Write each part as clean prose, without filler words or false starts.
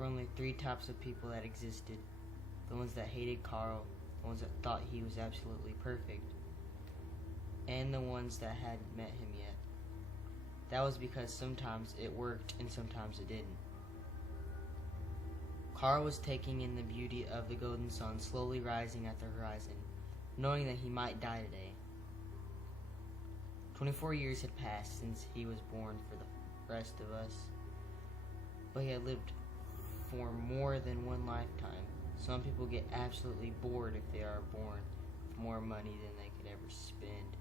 There were only three types of people that existed: the ones that hated Carl, the ones that thought he was absolutely perfect, and the ones that hadn't met him yet. That was because sometimes it worked and sometimes it didn't. Carl was taking in the beauty of the golden sun slowly rising at the horizon, knowing that he might die today. 24 years had passed since he was born for the rest of us, but he had lived for more than one lifetime. Some people get absolutely bored if they are born with more money than they could ever spend,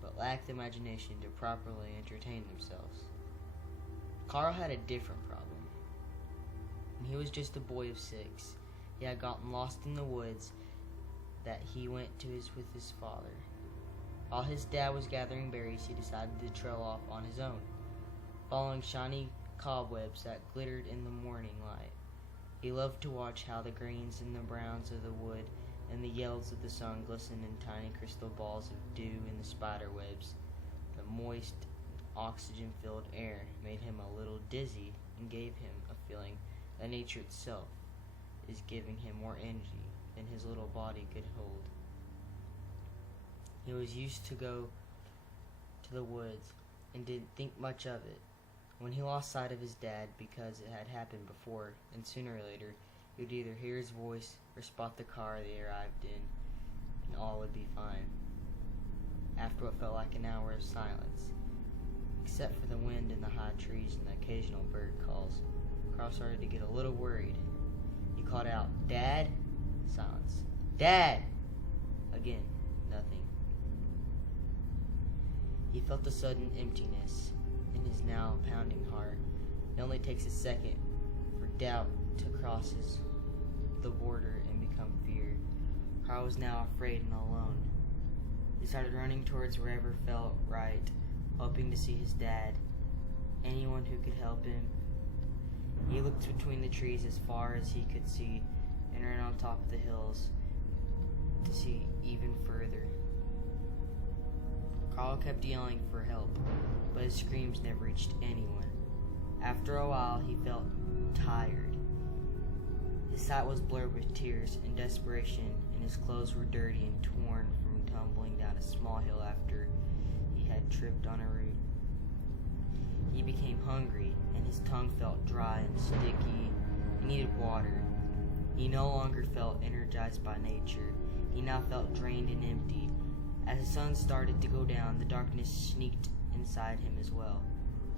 but lack the imagination to properly entertain themselves. Carl had a different problem. When he was just a boy of 6, he had gotten lost in the woods that he went to with his father. While his dad was gathering berries, he decided to trail off on his own, following shiny cobwebs that glittered in the morning light. He loved to watch how the greens and the browns of the wood and the yellows of the sun glistened in tiny crystal balls of dew in the spider webs. The moist, oxygen-filled air made him a little dizzy and gave him a feeling that nature itself is giving him more energy than his little body could hold. He was used to go to the woods and didn't think much of it. When he lost sight of his dad, because it had happened before, and sooner or later, he would either hear his voice or spot the car they arrived in, and all would be fine. After what felt like an hour of silence, except for the wind in the high trees and the occasional bird calls, Carl started to get a little worried. He called out, "Dad?" Silence. "Dad!" Again, nothing. He felt a sudden emptiness in his now pounding heart. It only takes a second for doubt to cross the border and become fear. Carl was now afraid and alone. He started running towards wherever felt right, hoping to see his dad, anyone who could help him. He looked between the trees as far as he could see and ran on top of the hills to see even further. Carl kept yelling for help, but his screams never reached anyone. After a while, he felt tired. His sight was blurred with tears and desperation, and his clothes were dirty and torn from tumbling down a small hill after he had tripped on a root. He became hungry, and his tongue felt dry and sticky. He needed water. He no longer felt energized by nature. He now felt drained and empty. As the sun started to go down, the darkness sneaked inside him as well.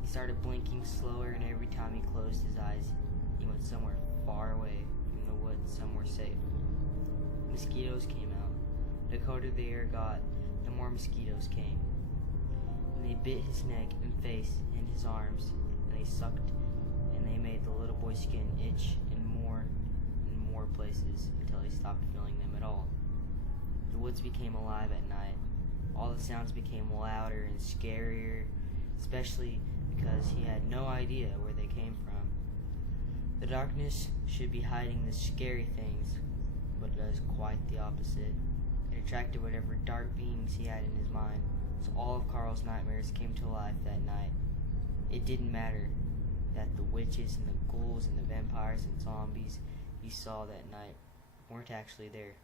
He started blinking slower, and every time he closed his eyes, he went somewhere far away from the woods, somewhere safe. Mosquitoes came out. The colder the air got, the more mosquitoes came. And they bit his neck and face and his arms, and they sucked, and they made the little boy's skin itch in more and more places until he stopped feeling them at all. The woods became alive at night. All the sounds became louder and scarier, especially because he had no idea where they came from. The darkness should be hiding the scary things, but it does quite the opposite. It attracted whatever dark beings he had in his mind, so all of Carl's nightmares came to life that night. It didn't matter that the witches and the ghouls and the vampires and zombies he saw that night weren't actually there.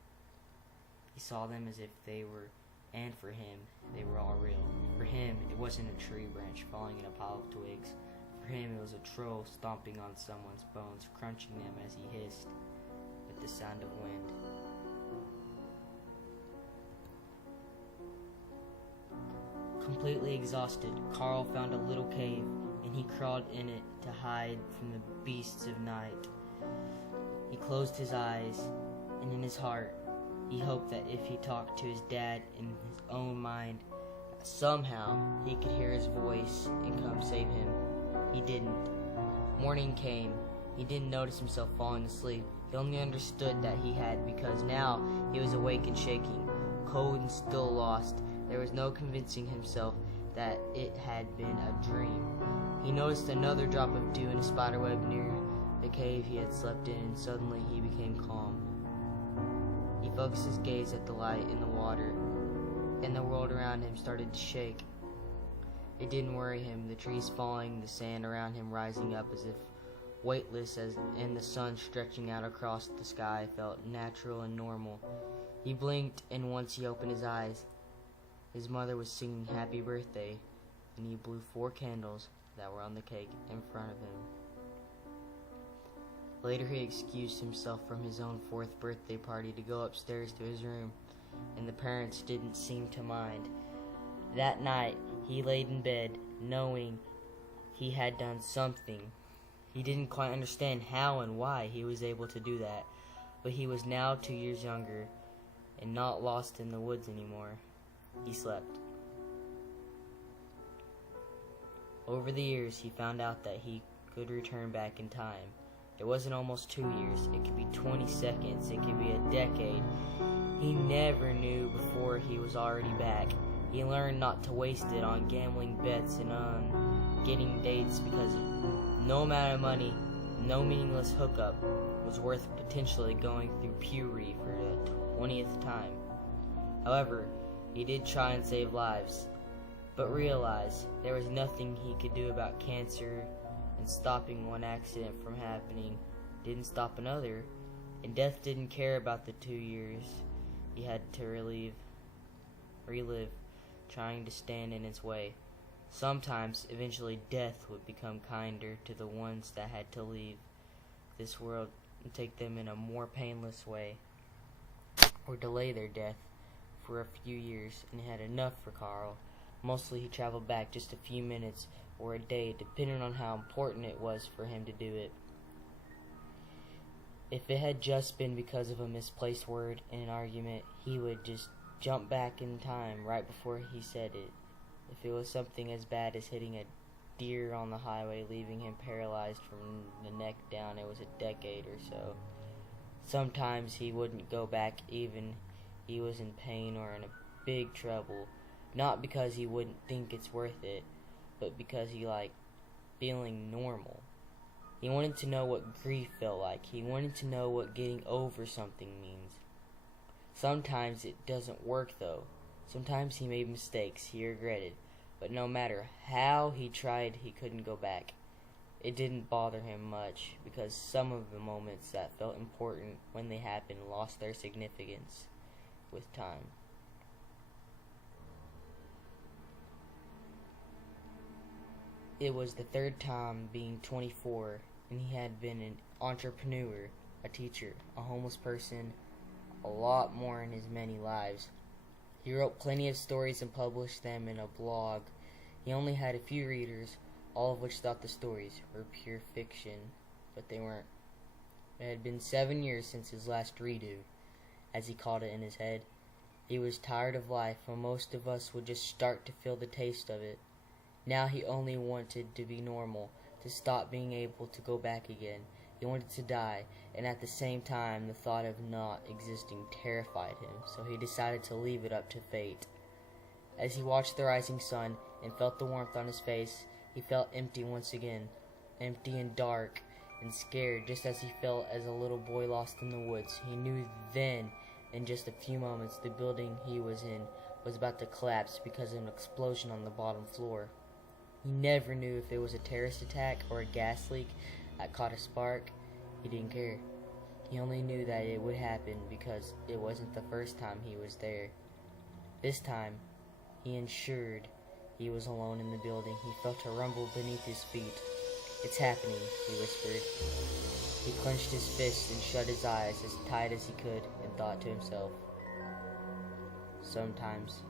He saw them as if they were, and for him, they were all real. For him, it wasn't a tree branch falling in a pile of twigs. For him, it was a troll stomping on someone's bones, crunching them as he hissed with the sound of wind. Completely exhausted, Carl found a little cave, and he crawled in it to hide from the beasts of night. He closed his eyes, and in his heart, he hoped that if he talked to his dad in his own mind, somehow he could hear his voice and come save him. He didn't. Morning came. He didn't notice himself falling asleep. He only understood that he had, because now he was awake and shaking, cold and still lost. There was no convincing himself that it had been a dream. He noticed another drop of dew in a spiderweb near the cave he had slept in, and suddenly he became calm. He focused his gaze at the light in the water, and the world around him started to shake. It didn't worry him, the trees falling, the sand around him rising up as if weightless and the sun stretching out across the sky felt natural and normal. He blinked, and once he opened his eyes, his mother was singing happy birthday, and he blew 4 candles that were on the cake in front of him. Later he excused himself from his own 4th birthday party to go upstairs to his room, and the parents didn't seem to mind. That night he laid in bed knowing he had done something. He didn't quite understand how and why he was able to do that, but he was now 2 years younger and not lost in the woods anymore. He slept. Over the years, he found out that he could return back in time. It wasn't almost 2 years. It could be 20 seconds. It could be a decade. He never knew before he was already back. He learned not to waste it on gambling bets and on getting dates, because no amount of money, no meaningless hookup was worth potentially going through puberty for the 20th time. However, he did try and save lives, but realized there was nothing he could do about cancer, and stopping one accident from happening didn't stop another, and death didn't care about the 2 years he had to relive, trying to stand in its way. Sometimes, eventually, death would become kinder to the ones that had to leave this world and take them in a more painless way, or delay their death for a few years, and he had enough for Carl. Mostly he traveled back just a few minutes or a day, depending on how important it was for him to do it. If it had just been because of a misplaced word in an argument, he would just jump back in time right before he said it. If it was something as bad as hitting a deer on the highway, leaving him paralyzed from the neck down, it was a decade or so. Sometimes he wouldn't go back even he was in pain or in a big trouble, not because he wouldn't think it's worth it, but because he liked feeling normal. He wanted to know what grief felt like. He wanted to know what getting over something means. Sometimes it doesn't work though. Sometimes he made mistakes he regretted, but no matter how he tried, he couldn't go back. It didn't bother him much, because some of the moments that felt important when they happened lost their significance with time. It was the 3rd time being 24, and he had been an entrepreneur, a teacher, a homeless person, a lot more in his many lives. He wrote plenty of stories and published them in a blog. He only had a few readers, all of which thought the stories were pure fiction, but they weren't. It had been 7 years since his last redo, as he called it in his head. He was tired of life, and most of us would just start to feel the taste of it. Now he only wanted to be normal, to stop being able to go back again. He wanted to die, and at the same time, the thought of not existing terrified him, so he decided to leave it up to fate. As he watched the rising sun and felt the warmth on his face, he felt empty once again, empty and dark and scared, just as he felt as a little boy lost in the woods. He knew then, in just a few moments, the building he was in was about to collapse because of an explosion on the bottom floor. He never knew if it was a terrorist attack or a gas leak that caught a spark. He didn't care. He only knew that it would happen because it wasn't the first time he was there. This time, he ensured he was alone in the building. He felt a rumble beneath his feet. "It's happening," he whispered. He clenched his fists and shut his eyes as tight as he could and thought to himself, "Sometimes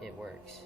it works."